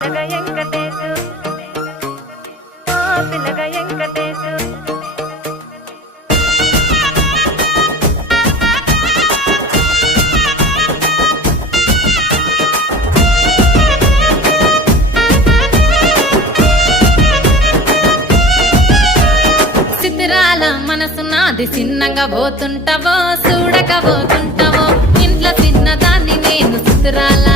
వెంకటేశు ఓ పిల్లగా వెంకటేశు చిత్రాల మనసు నాది చిన్నగా పోతుంటావో చూడక పోతుంటావో ఇంట్లో చిన్నదాన్ని నేను చిత్రాల